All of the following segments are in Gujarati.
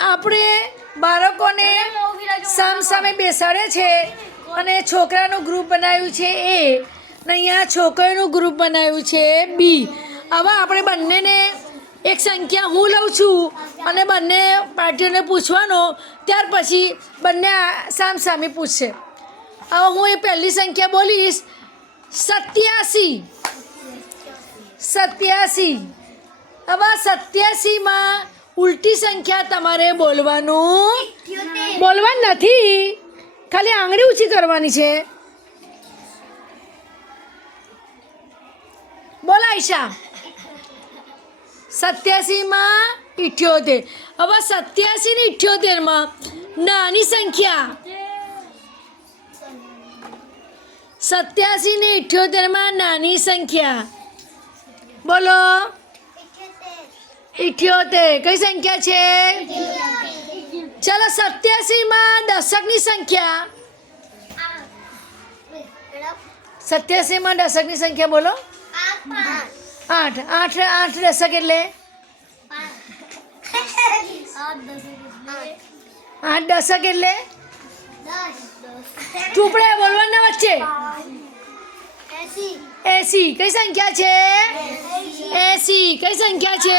આપણે બાળકોને સામસામે બેસાડે છે અને છોકરાનું ગ્રુપ બનાવ્યું છે એ અને અહીંયા છોકરીનું ગ્રુપ બનાવ્યું છે બી. હવે આપણે બંનેને એક સંખ્યા હું લઉં છું અને બંને પાર્ટીઓને પૂછવાનો, ત્યાર પછી બંને સામસામે પૂછશે. હવે હું એ પહેલી સંખ્યા બોલીશ 87. 87. હવે 87માં ઉલટી સંખ્યા તમારે બોલવાનું નથી, ખાલી આંગળી ઊંચી કરવાની છે. બોલ આયશા. 87માં 78. હવે 87 ને 78માં નાની સંખ્યા. 87 ને 78માં નાની સંખ્યા બોલો. 78 કઈ સંખ્યા છે? ચલો 87માં દશકની સંખ્યા. 87માં દશકની સંખ્યા બોલો. 8. 8 દશક એટલે 8 દશક એટલે ચૂપડે બોલવાના વચ્ચે. 80 કઈ સંખ્યા છે? 80 કઈ સંખ્યા છે?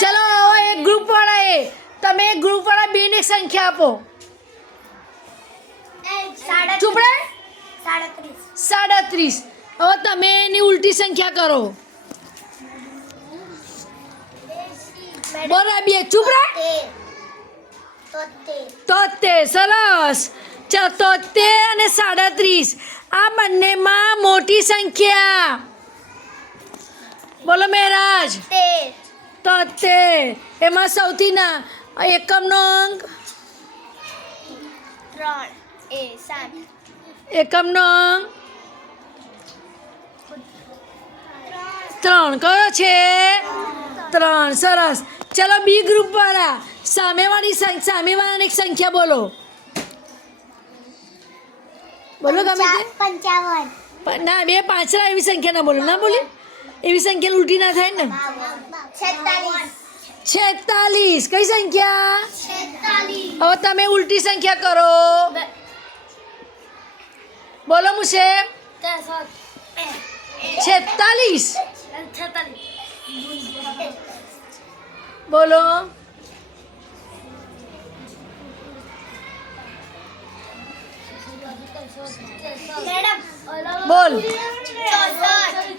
ચલો હવે એક ગ્રુપ વાળાએ તમે એક ગ્રુપ વાળા બેન એક સંખ્યા આપો. ચૂપડે 37. હવે તમે એની ઉલટી સંખ્યા કરો. બોલ બે ચૂપડે 73. સરસ. ચલો 73 અને 37 આ બંનેમાં મોટી સંખ્યા બોલો. મહેરાજ 73. એમાં સૌથી ના એકમનો અંક 3 એકમનો અંક 3 કયો છે? 3. સરસ. ચલો બી ગ્રુપ વાળા સામેવાળાને એક સંખ્યા બોલો. બોલો ગમે તે. 55. ના બે પાંચરા એવી સંખ્યા ના બોલો. ના બોલે એવી સંખ્યા ઉલટી ના થાય ને. 46 કઈ સંખ્યા? હવે તમે ઉલટી સંખ્યા કરો. બોલો મુશે. 46 બોલો. બોલ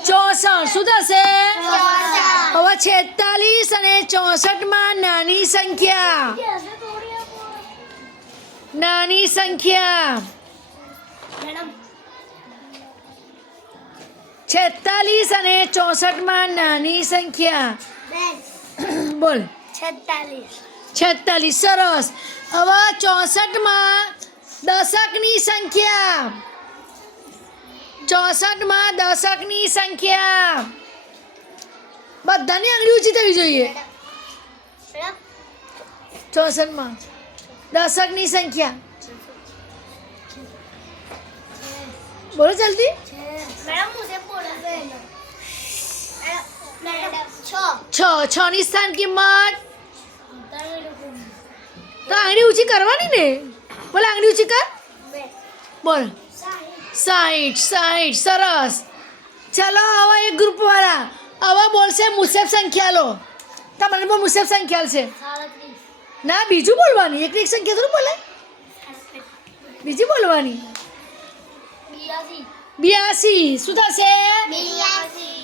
64. શું થશે? હવે 46 અને 64માં નાની સંખ્યા. નાની સંખ્યા 46 અને 64માં નાની સંખ્યા બોલ. 46. સરસ. હવે 64માં દશકની સંખ્યા. 64માં દશકની સંખ્યા બધાની આંગળી ઊંચી થવી જોઈએ. 64માં દશકની સંખ્યા બોલો જલ્દી. 6 ની સ્થાન કિંમત તો આંગળી ઊંચી કરવાની ને. બોલ આંગળી ઊંચી કર. બોલ 60. સરસ. ચલો હવે એક ગ્રુપ વાળા હવે બોલશે મુસેબ સંખ્યા લો. તમારે પણ મુસેબ સંખ્યા છે ના. બીજું બોલવાની. એક સંખ્યા થોડું બોલે, બીજી બોલવાની. 82. શું થશે?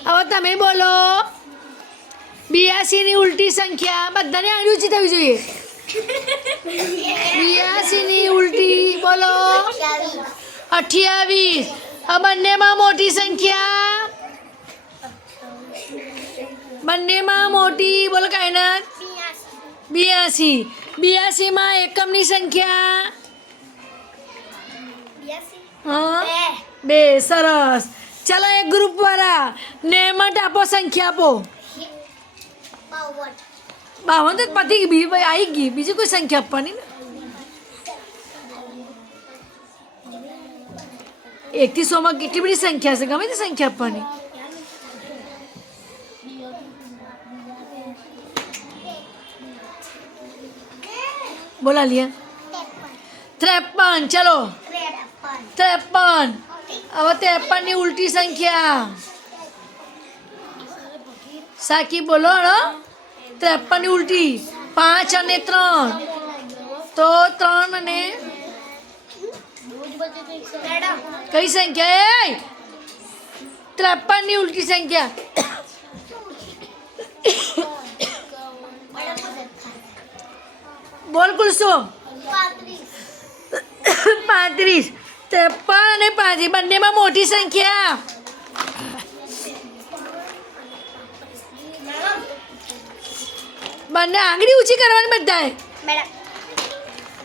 હવે તમે બોલો. 82 ની ઉલટી સંખ્યા બધાને આંગળી ઊંચી થવી જોઈએ. 82 ની ઉલટી બોલો. 28. આ બંનેમાં મોટી સંખ્યા. બંનેમાં મોટી બોલો. કાયનાત 82. 82માં એકમની સંખ્યા. હા 2. સરસ. ચલો એક ગ્રુપ વાળા નેમત આપો. સંખ્યા આપો. 52 તો પતી ગઈ. આવી ગઈ. બીજી કોઈ સંખ્યા આપવાની ને. 1 થી 100 માં કેટલી બધી સંખ્યા છે? ગમે તે સંખ્યા આપવાની. બોલ આલિયા 53. ચલો 53. હવે 53 ની ઉલટી સંખ્યા સાકી બોલો. 53 ની ઉલટી 5 અને 3 તો 3 અને કઈ સંખ્યા? 53 ની ઉલટી સંખ્યા બોલ કુલસુમ. 35. 53 અને 35 બંનેમાં મોટી સંખ્યા બંને આંગળી ઊંચી કરવાની બધાએ.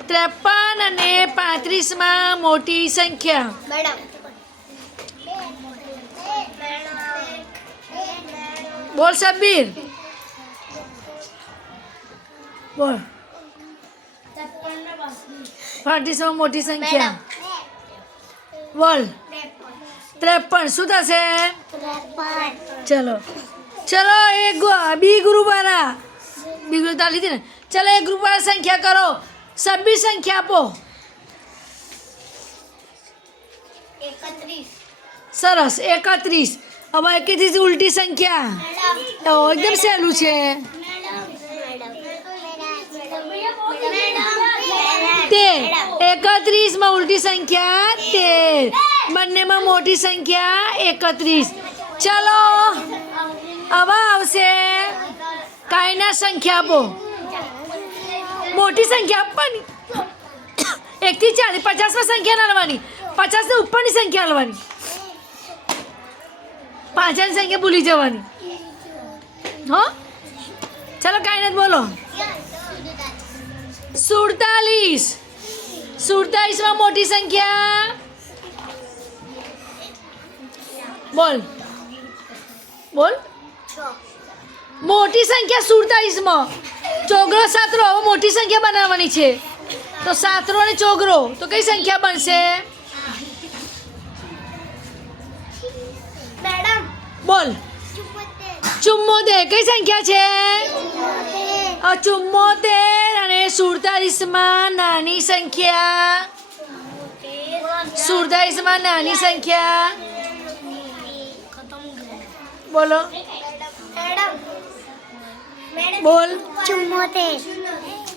53 અને 35માં મોટી સંખ્યા બોલ સબ્બીર બોલ. 35માં મોટી સંખ્યા બોલ. 53 શું થશે? ચલો ચલો એક બી ગ્રુપ વાળા બી ગ્રુપ તાલી હતી ને. ચલો એક ગ્રુપ વાળા સંખ્યા કરો. સબ્બી સંખ્યા આપો. 31. સરસ 31. હવે 31 ઉલટી સંખ્યા તો એકદમ સહેલું છે. 31માં ઉલટી સંખ્યા 13. બંનેમાં મોટી સંખ્યા 31. ચલો હવે આવશે કાંઈના સંખ્યા આપો. મોટી સંખ્યા આપવાની 1 થી 40. 50માં સંખ્યા ના લેવાની. 50 ને ઉપરની સંખ્યા લેવાની. 5 ની સંખ્યા ભૂલી જવાની. હો ચલો કાંઈ નથી બોલો. 47. 47માં મોટી સંખ્યા બોલ બોલ. મોટી સંખ્યા 47માં ચોગડો સાતરો. હવે મોટી સંખ્યા બનાવવાની છે તો સાતરો અને ચોગડો તો કઈ સંખ્યા બનશે? બોલ. 74. કઈ સંખ્યા છે? 74 અને 47માં નાની સંખ્યા. 47માં નાની સંખ્યા બોલો બોલ. 74.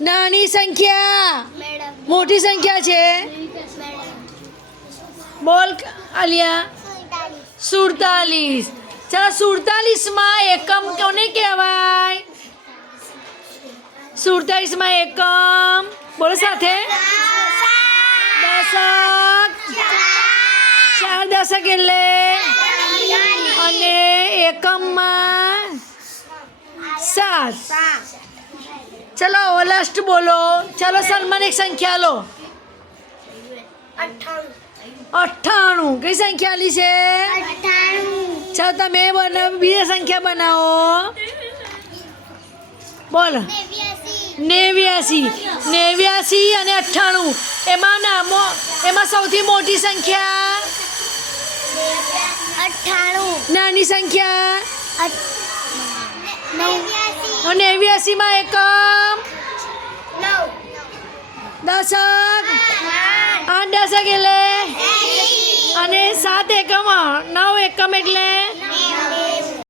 નાની સંખ્યા મોટી સંખ્યા છે બોલ આલિયા. 47. ચાલો 47માં એકમ કોને કહેવાય? 47માં એકમ બોલો સાથે. દશક. 4 દશક એટલે અને એકમમાં 7. ચલો લાસ્ટ બોલો. ચલો સલમાન એક સંખ્યા લો. 98. કઈ સંખ્યા લી છે? ચાલો તમે બીજી સંખ્યા બનાવો બોલો. 89 અને 98 એમાં સૌથી મોટી સંખ્યા 98. નાની સંખ્યા 89માં એકમ 10 8 દશક એટલે અને 7 એકમ 9 એકમ એટલે